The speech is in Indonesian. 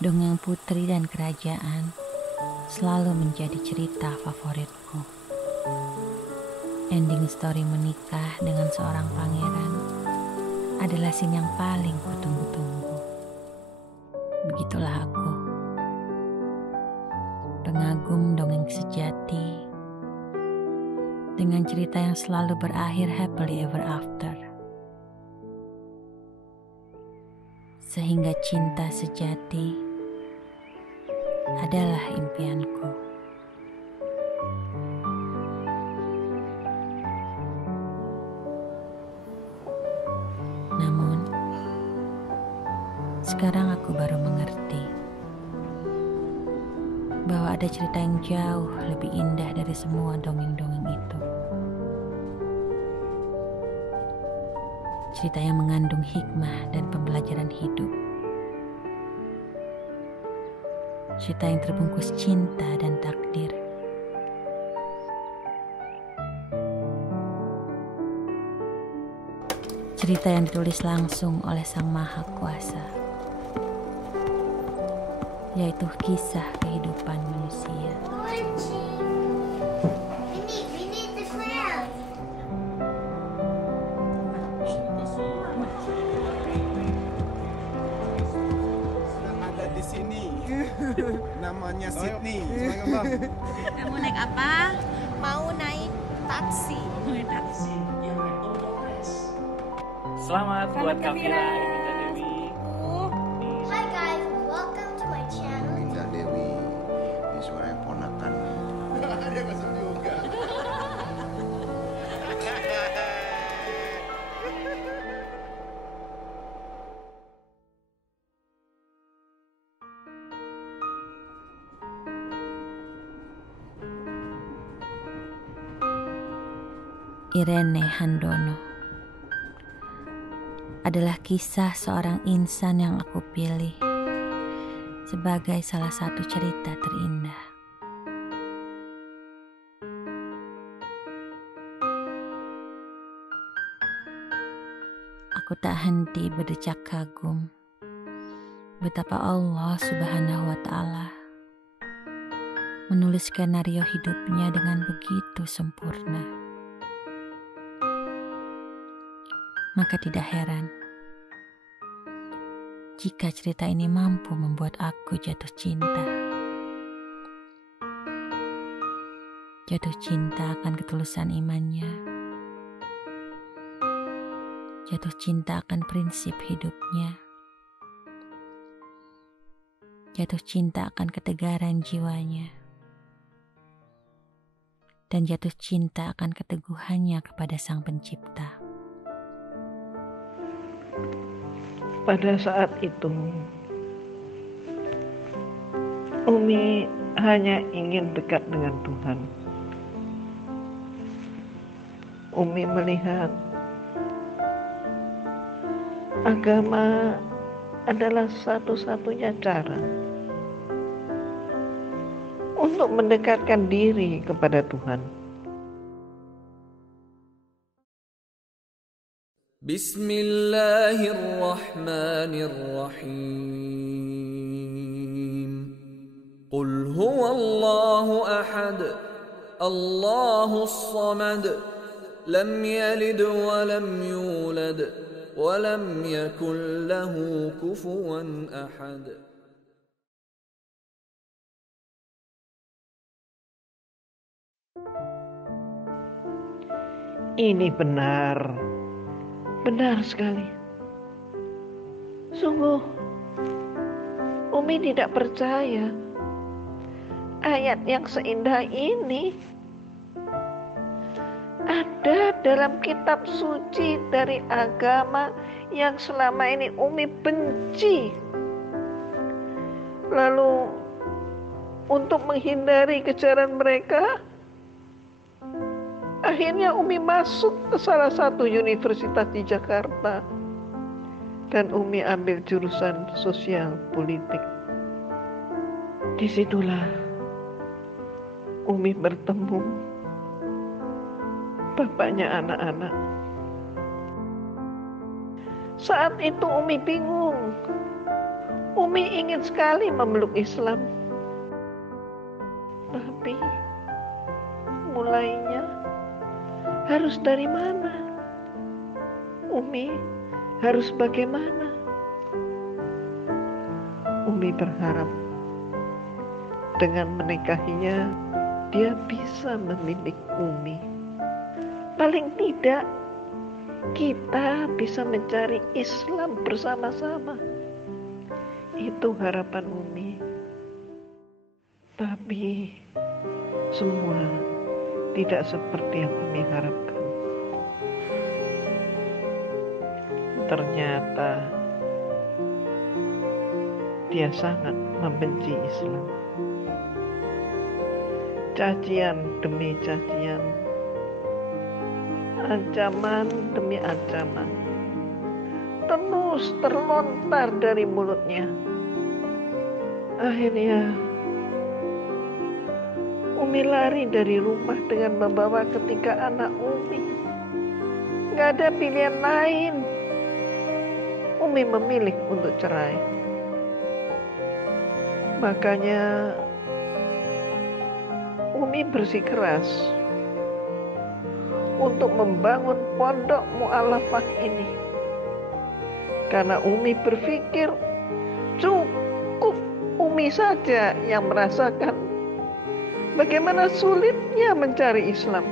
Dongeng Putri dan Kerajaan selalu menjadi cerita favoritku. Ending story menikah dengan seorang pangeran adalah scene yang paling kutunggu-tunggu. Begitulah aku, pengagum dongeng sejati dengan cerita yang selalu berakhir happily ever after. Sehingga cinta sejati adalah impianku. Namun, sekarang aku baru mengerti bahwa ada cerita yang jauh lebih indah dari semua dongeng-dongeng itu. Cerita yang mengandung hikmah dan pembelajaran hidup. Cerita yang terbungkus cinta dan takdir. Cerita yang ditulis langsung oleh Sang Maha Kuasa, yaitu kisah kehidupan manusia. Namanya Sydney. Kamu naik apa? Mau naik taksi. Selamat buat Kavira, Ninja Dewi. Hi guys, welcome to my channel. Ninja Dewi, ini suara yang ponakan. Dia masuk juga. Irene Handono adalah kisah seorang insan yang aku pilih sebagai salah satu cerita terindah. Aku tak henti berdecak kagum betapa Allah Subhanahu wa Ta'ala menulis skenario hidupnya dengan begitu sempurna. Maka tidak heran jika cerita ini mampu membuat aku jatuh cinta. Jatuh cinta akan ketulusan imannya. Jatuh cinta akan prinsip hidupnya. Jatuh cinta akan ketegaran jiwanya. Dan jatuh cinta akan keteguhannya kepada Sang Pencipta. Pada saat itu, Umi hanya ingin dekat dengan Tuhan. Umi melihat agama adalah satu-satunya cara untuk mendekatkan diri kepada Tuhan. Bismillahirrahmanirrahim. Qul huwallahu ahad, Allahus samad, lam yalid wa lam yulad, wa lam yakul lahu kufuwan ahad. Ini benar sekali. Sungguh, Umi tidak percaya ayat yang seindah ini ada dalam kitab suci dari agama yang selama ini Umi benci. Lalu untuk menghindari kejaran mereka, akhirnya Umi masuk ke salah satu universitas di Jakarta dan Umi ambil jurusan sosial politik. Disitulah Umi bertemu bapaknya anak-anak. Saat itu Umi bingung. Umi ingin sekali memeluk Islam. Tapi mulainya harus dari mana? Umi harus bagaimana? Umi berharap dengan menikahinya dia bisa mendidik Umi. Paling tidak kita bisa mencari Islam bersama-sama. Itu harapan Umi. Tapi semua tidak seperti yang Umi harapkan. Ternyata dia sangat membenci Islam. Cacian demi cacian, ancaman demi ancaman terus terlontar dari mulutnya. Akhirnya Umi lari dari rumah dengan membawa ketiga anak Umi. Gak ada pilihan lain. Umi memilih untuk cerai. Makanya Umi bersikeras untuk membangun pondok mu'alafah ini. Karena Umi berpikir cukup Umi saja yang merasakan bagaimana sulitnya mencari Islam.